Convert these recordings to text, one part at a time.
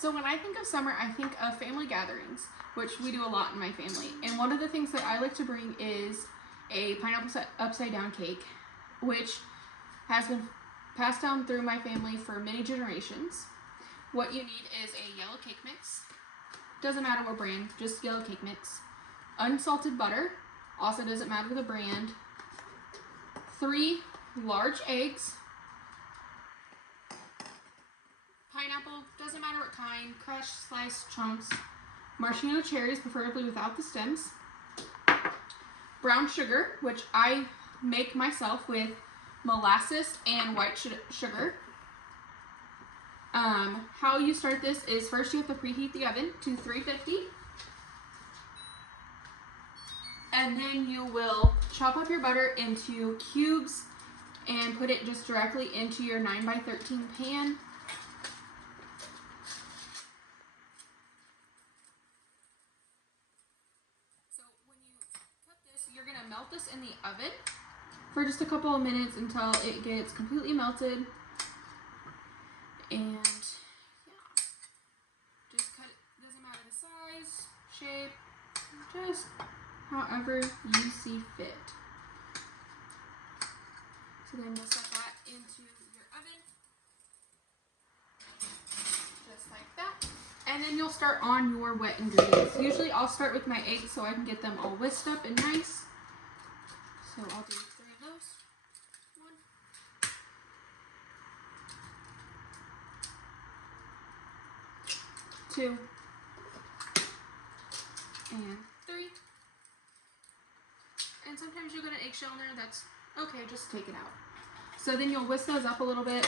So when I think of summer, I think of family gatherings, which we do a lot in my family. And one of the things that I like to bring is a pineapple upside down cake, which has been passed down through my family for many generations. What you need is a yellow cake mix. Doesn't matter what brand, just yellow cake mix. Unsalted butter, also doesn't matter the brand. 3 large eggs. Pineapple, doesn't matter what kind, crushed, sliced chunks. Maraschino cherries, preferably without the stems. Brown sugar, which I make myself with molasses and white sugar. How you start this is first you have to preheat the oven to 350. And then you will chop up your butter into cubes and put it just directly into your 9x13 pan. So when you put this, you're going to melt this in the oven for just a couple of minutes until it gets completely melted. And yeah, just cut it, doesn't matter the size, shape, just however you see fit. So then we'll set that into your oven, just like that. And then you'll start on your wet ingredients. Usually I'll start with my eggs so I can get them all whisked up and nice. So I'll do 3 of those. 1, 2, and 3. And sometimes you'll get an eggshell in there. That's okay, just take it out. So then you'll whisk those up a little bit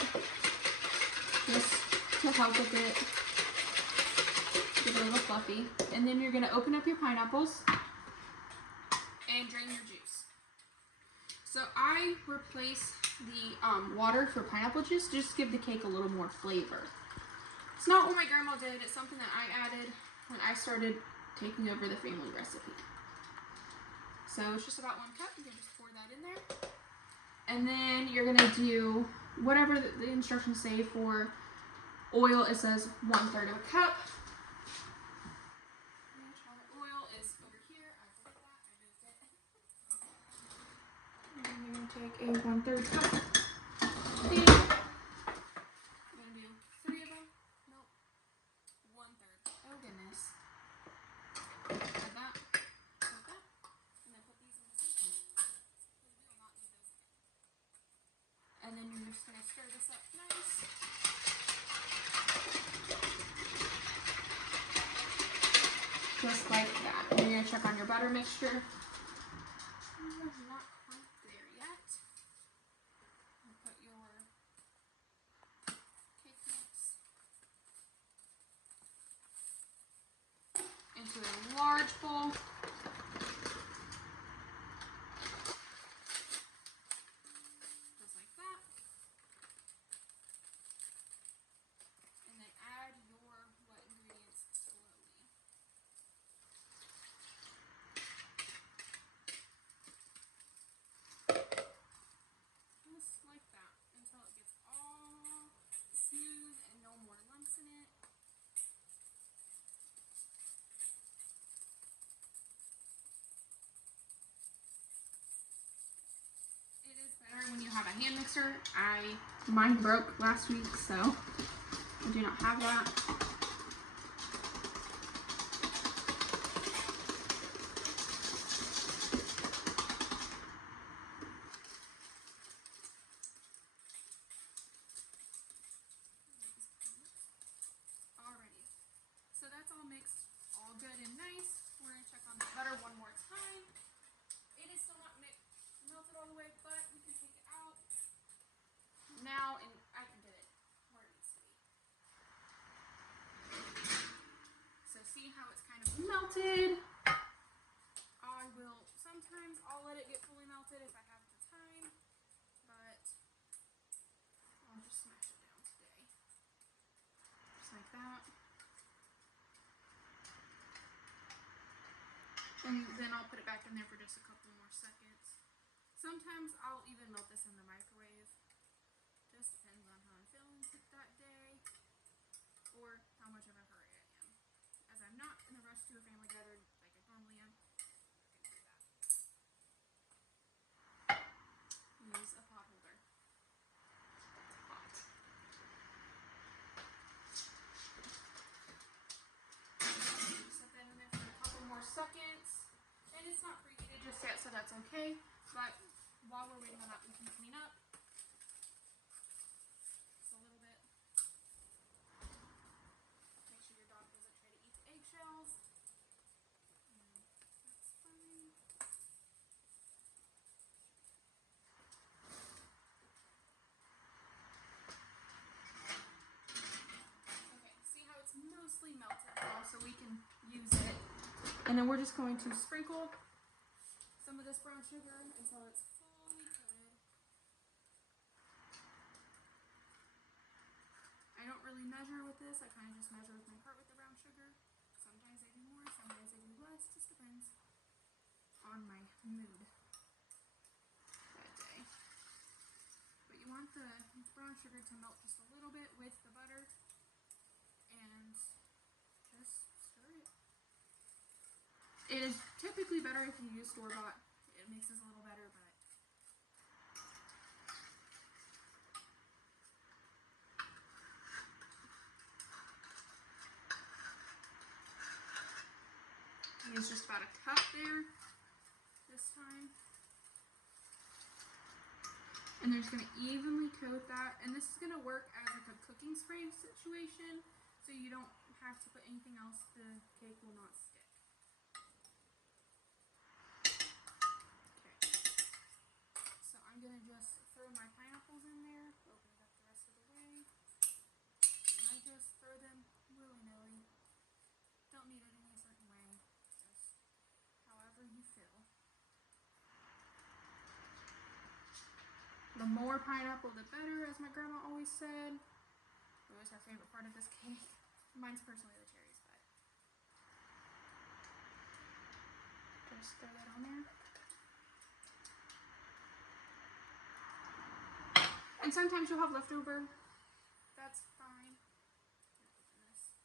just to help with it, get it a little fluffy. And then you're going to open up your pineapples and drain your juice. So I replace the water for pineapple juice just to give the cake a little more flavor. It's not what my grandma did, it's something that I added when I started taking over the family recipe. So it's just about 1 cup, you can just pour that in there. And then you're gonna do whatever the instructions say for oil. It says 1/3 of a cup. Oil is over here, I forgot, I moved it. And you're gonna take a 1/3 cup. I'm gonna do 3 of them. Nope. 1/3. Oh goodness. Like that. Like that. And then put these in the sink. We will not need those again. And then you're just gonna stir this up nice. Just like that. And you're gonna check on your butter mixture. Not quite there yet. And put your cake mix into a large bowl. Just like that. And then add your wet ingredients slowly. Just like that until it gets all smooth and no more lumps in it. It is better when you have a hand mixer. Mine broke last week, so I do not have that. Alrighty, so that's all mixed, all good and nice. We're gonna check on the butter one more time. It is still not melted all the way, but we can take it out now, and I can get it where it needs to be. So see how it's kind of melted. Sometimes I'll let it get fully melted if I have the time, but I'll just smash it down today. Just like that. And then I'll put it back in there for just a couple more seconds. Sometimes I'll even melt this in the microwave. Just depends on how I'm feeling that day or how much of a not in a rush to a family gathering like I normally am, I can do that. Use a pot holder. Hot. Set that in there for a couple more seconds. And it's not preheated just yet, so that's okay. But while we're waiting on that, we can clean up just a little bit. Make sure your dog doesn't try to eat the eggshells. And that's fine. Okay, see how it's mostly melted now, so we can use it. And then we're just going to sprinkle some of this brown sugar until it's fully coated. I don't really measure with this. I kind of just measure with my heart with the brown sugar. Sometimes I do more, sometimes I do less. Just depends on my mood that day. But you want the brown sugar to melt just a little bit with the butter and just stir it. It is typically better if you use store-bought. It mixes a little better, but use just about a cup there this time. And they're just going to evenly coat that. And this is going to work as like a cooking spray situation, so you don't have to put anything else. The cake will not stick. I'm going to just throw my pineapples in there, open it up the rest of the way, and I just throw them willy-nilly. Don't need it any certain way, just however you feel. The more pineapple, the better, as my grandma always said. It was her favorite part of this cake. Mine's personally the cherries, but just throw that on there. And sometimes you'll have leftover. That's fine. Open this.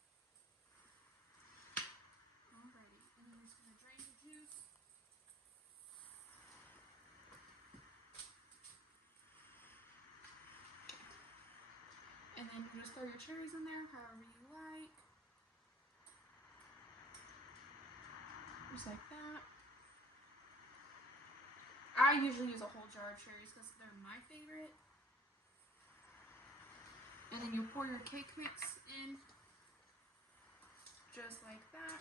Alrighty. And then we're just going to drain the juice. And then you just throw your cherries in there however you like. Just like that. I usually use a whole jar of cherries because they're my favorite. And then you pour your cake mix in, just like that.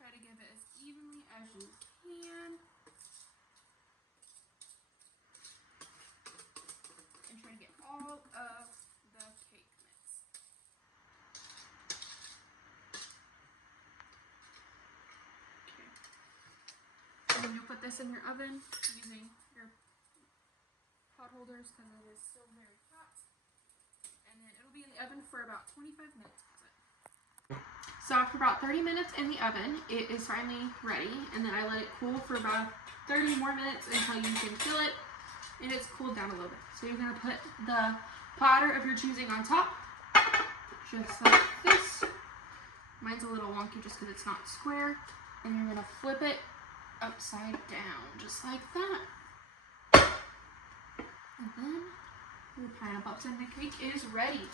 Try to give it as evenly as you can. And try to get all of the cake mix. Okay. And then you'll put this in your oven using your pot holders because it is still very hot. And then it'll be in the oven for about 25 minutes. So after about 30 minutes in the oven, it is finally ready. And then I let it cool for about 30 more minutes until you can feel it. And it's cooled down a little bit. So you're going to put the platter of your choosing on top. Just like this. Mine's a little wonky just because it's not square. And you're going to flip it upside down. Just like that. And then your pineapple and the cake is ready.